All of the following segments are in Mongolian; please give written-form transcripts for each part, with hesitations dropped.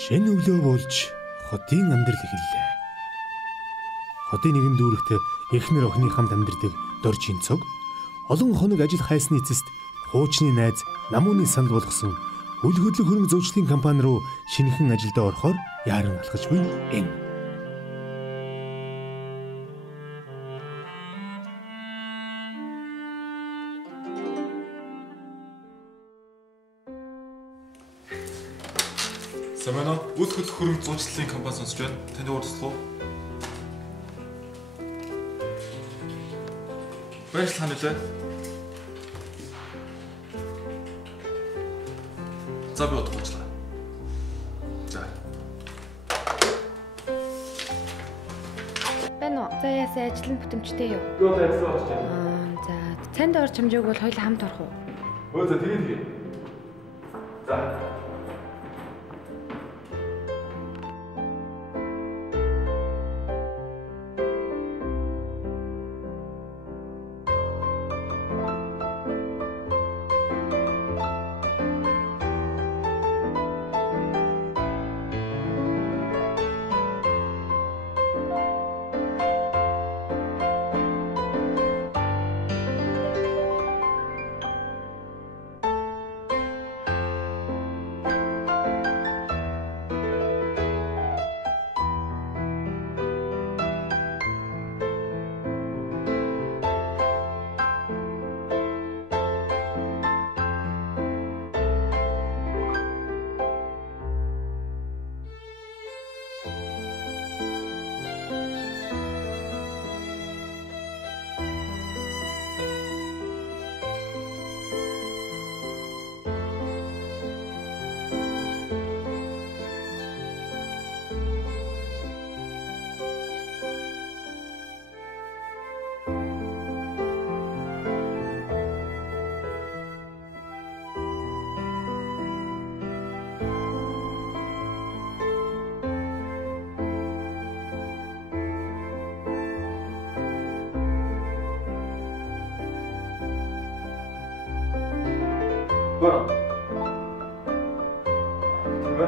Шинэ өглөө болж хотын амьдрал эхэллээ. Хотын нэгэн дүүрэгт эхнэр охины хамт амьдардаг Доржийн цог олон хоног ажил хайсны эцэст хуучны найз Намууны санд болгосон үл хөдлөх хөрөнгө зөвчлийн компани руу шинэхэн ажилдаа орохоор яаран алхаж буй энэ. Самана үл хөдлөх хөрөнгө зөвчлийн компани сонсож байна. Танд өөр туслах уу? Баярлалаа нэлээ. За би удахгүй. За. Бэнэ үү? За яасан ажил нь бүтэмжтэй юу? Юу та ажиллаж болж байна? За цанд орч хамжааг бол хоёул хамт орох уу? Өө за тэгээ. За. Бара. Түбэ.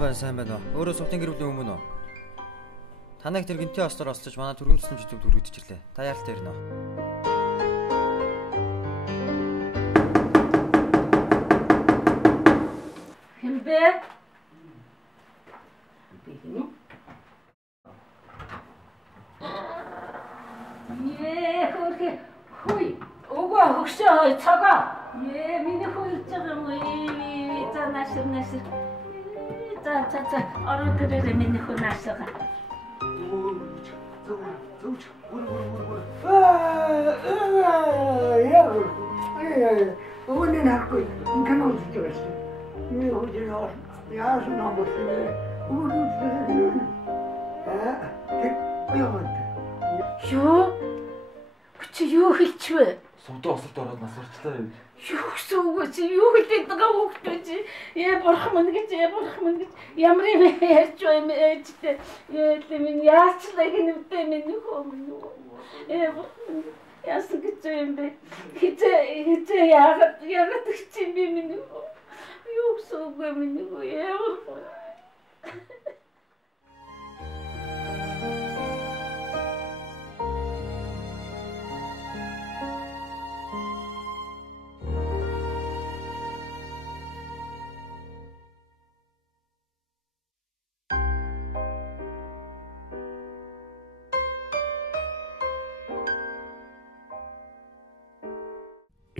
Байна сайн байна уу? Өөрөө сувтын гэр бүлийн өмнө үү? Танайг тэр гинтийн ослоор ослож манай түргэн тусламж төвд өргөдөж ирлээ. Та яаралтай ирнэ үү? Хэмбэ? Хүй, өгөө хөгшөө цагаа. Миний хөлж байгаа юм уу? За нашир. За. Ороо дээрээ миний хөл нашгаа. Зүүч. Өөний нахгүй. Инкан үзэж байсан. Миний хөл яаш намбосээ. Юу? Чи юу хийчихвэ? Сувдаа осолд ороод нас урчлаа юу? Юу гэсэн үг вэ? Чи юу хэлээд байгаа хүүхдөө чи? Бурхан минь гэж. Ямар юм ярьж байна ээжтэй. Минь яачлаа гинвдээ минь хөө. Яасан гэж юм бэ? Хизээ яагаад чи би минь хөө. Юу гэсэн үг вэ минь хөө?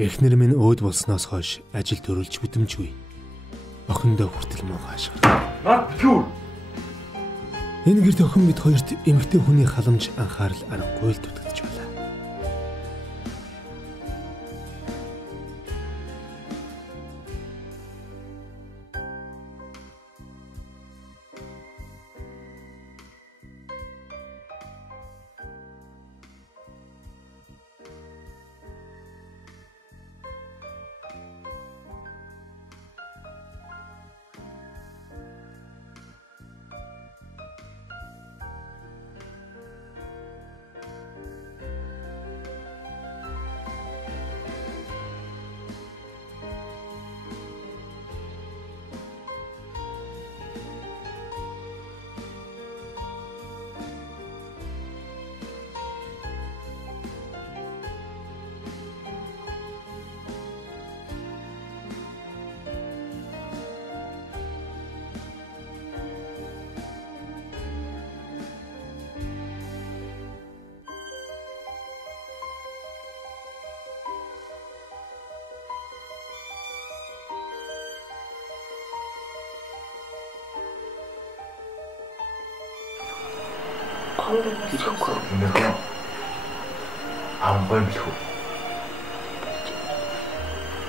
Эхнэр минь өөд болсноос хойш ажил төрүүлж бүтэмжгүй. Охиндоо хүртэл муухай ашиг. Наад битгүү. Энэ гэрт охин бид хоёрт эмэгтэй хүний халамж анхаарал аргагүй л дутагдж байна. Ирэхгүй нөхөө. Амгүй билүү.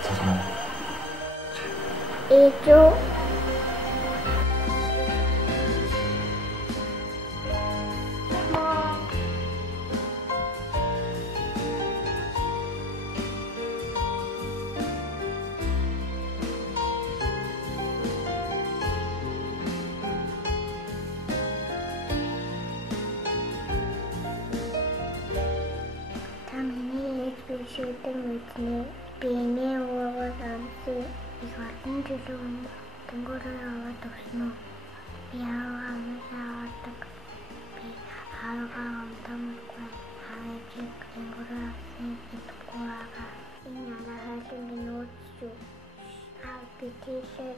Цаана. Эжо. Шийдэн мэднэ. Биний уугаас амсын их олон жилийн тэнгэрээ аваад өгсөн үү? Би аваа аваадаг. Би аваа амтамгүй. Хаачих тэнгэрээ авсан итгэхгүй байгаа. Энэ арахалын нууц шүү. Би тийшээ